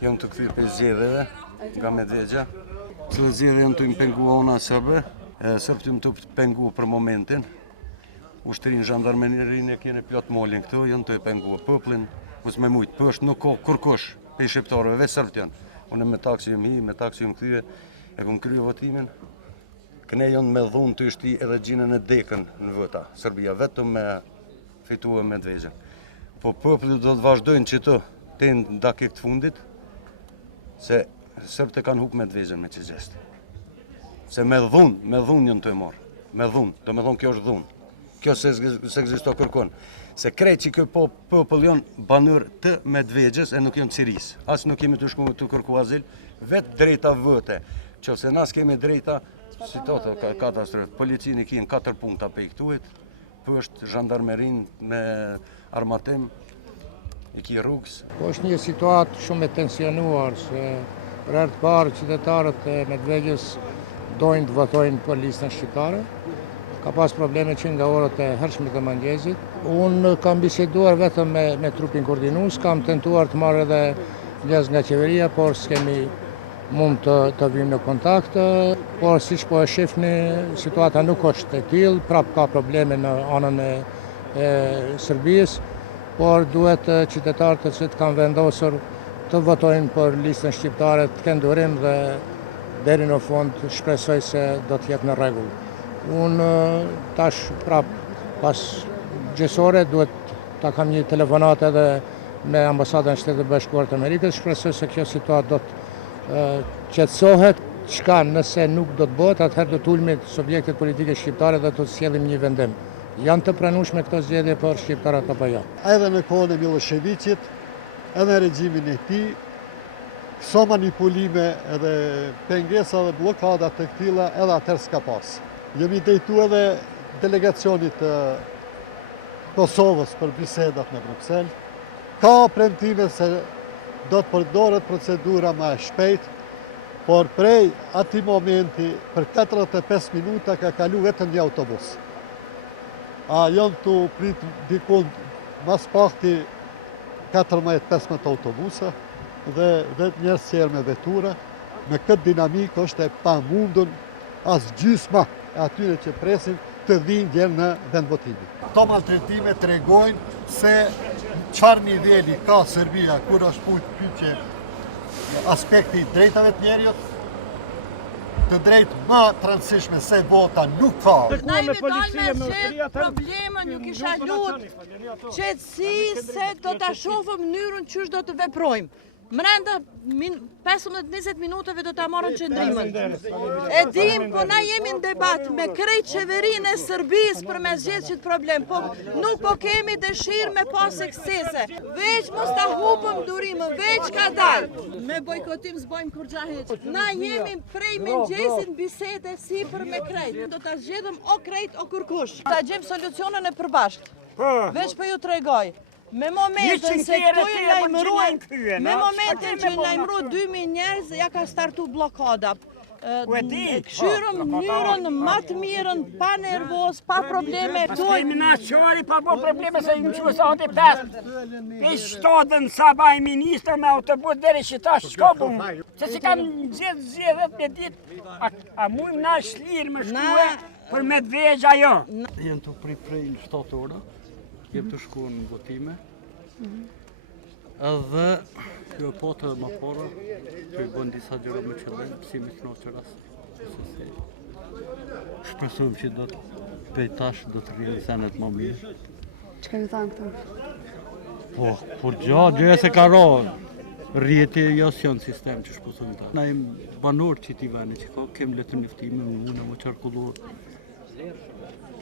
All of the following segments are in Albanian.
Jam të kthyer për zgjedhjeve nga Medvexha. Të zgjedhjet janë të impengua ona sëbë, sëbë të më të pengu për momentin. Ushtrin zhandarmerinë e kene plot molin këtu, janë të pengua popullin, mos me mujt, për nuk ka kërkosh për i shqiptarëve, veç sërbët janë. Unë me taksi jam me taksi jam kthye, e kom kryer votimin. Këne janë me dhunë të ishti edhe gjinën e dekën në vota. Serbia vetëm me fitua Medvexhën. Po popullit do të vazhdojnë që të në dakik të fundit, se sërbët e kanë hupë Medvexhën me që gjest. Se me dhunë janë të e marë. Me dhunë, do me thonë kjo është dhunë. Kjo se egzisto kërkon. Se krejt që kjo popull janë banër të Medvexhës e nuk janë Siris. As nuk kemi të shku të kërku azil, vetë drejta vëte. Që se nas kemi drejta, situatë ka katastrofë. Policinë i kinë 4 punkta për i këtuit, pësht zhandarmerin me armatim, i ki rrugës. Po është një situatë shumë e tensionuar, se për herë të parë qytetarët e Medvexhës dojnë të votojnë për listën shqiptare. Ka pas probleme që nga orët e hershme të mëngjesit. Unë kam biseduar vetëm me trupin koordinues, kam tentuar të marrë edhe lezë nga qeveria, por s'kemi mund të vim në kontakt, por siç po e shifni, situata nuk është e tillë, prap ka probleme në anën e Serbisë, por duhet qytetarët të cilët kanë vendosur të votojnë për listën shqiptare të kenë durim dhe deri në fund shpresoj se do të jetë në rregull. Unë tash prap pas gjysore duhet ta kam një telefonat edhe me ambasadën e Shtetit Bashkuar të Amerikës, shpresoj se kjo situatë do të qetësohet, çka nëse nuk do të bëhet, atëherë do të ulmi subjektet politike shqiptare dhe do të sjellim një vendim. Janë të pranueshme këto zgjedhje për shqiptarët apo jo? Edhe në kohën e Miloševićit, edhe në regjimin e tij, këso manipulime edhe pengesa dhe blokada të këtilla edhe atëherë s'ka pas. Jemi drejtu edhe delegacionit të Kosovës për bisedat në Bruxelles. Ka premtime se do të përdoret procedura më e shpejt, por prej ati momenti për 45 minuta ka kalu vetëm një autobus. A janë të prit dikun mas pakti 14-15 autobusa dhe vetë njerëz qerë me vetura. Me këtë dinamikë është e pamundun as gjysma e atyre që presin të vinë djerë në vendvotimi. Këto maltretime tregojnë se çfarë niveli ka Serbia kur është pyetje aspekti drejtave të njerëzit, të drejtë më të rëndësishme se vota nuk ka. Na jemi dalë me se problemën ju kisha lutë qetësi se do ta shohim mënyrën çysh do të veprojmë. Mrenda 15-20 minutave do ta marrën qëndrimën. E dim, po na jemi në debat me krejt qeverinë e Serbisë për me zgjedhë qëtë problem, po nuk po kemi dëshirë me pas ekscese. Veç mos ta hupëm durimën, veç ka dalë. Me bojkotim s'bojmë kur gjaheq. Na jemi prej mëngjesit bisede si për me krejt. Do ta zgjedhëm o krejt o kërkush. Ta gjem solucionën e përbashkët. Veç për ju tregoj. Me momentin se këtu i lajmëruan, me momentin që i lajmëruan 2000 njerëz, ja ka startu blokada. Këshyrëm mënyrën më të mirën, pa nervoz, pa probleme. Terminacioni pa bo probleme se në që sa të pesë. E shtodën sa baj minister me autobus deri që ta shkobëm. Se që kanë zjedhet me ditë, a mujmë na shlirë më shkue për Medvexha jo. Jenë të prej 7 ora. Jem të shkuar në votime, edhe kjo e pote dhe ma pora, kjo i bën disa gjëra me qëllim, si me të në rast. Shpresojmë që do të pejtash, do të realizenet më mirë. Që kemi thanë këtu? Po, por gjëja se ka rohë, rrjeti jo s'janë sistem që shpësojmë ta. Na jem banor që ti vene që kem letër njëftime, unë më qarkullur.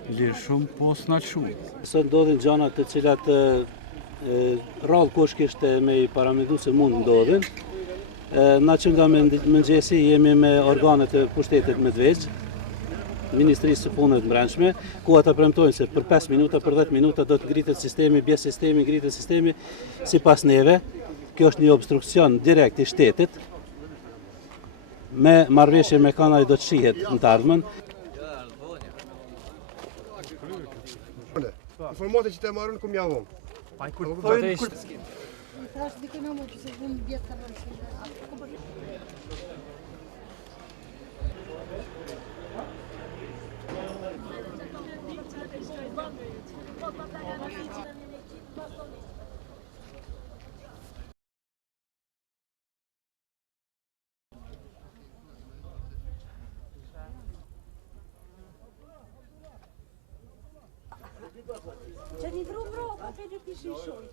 Lirë shumë, po s'na shumë. Sot ndodhin gjana të cilat rrallë kush kishte me i paramendu se mund ndodhin. Na që nga mëngjesi jemi me organet e pushtetit Medvexhë, Ministrisë së Punëve të Brendshme, ku ata premtojnë se për 5 minuta, për 10 minuta do të ngritet sistemi, bie sistemi, ngritet sistemi sipas neve. Kjo është një obstruksion direkt i shtetit. Me marrëveshje me kanaj do të shihet në të ardhmen. Informate që të marrën ku mjavon. Tash dikoj më që se vjen vjet ka rënë. Që një vru, pa të një pishin shumë.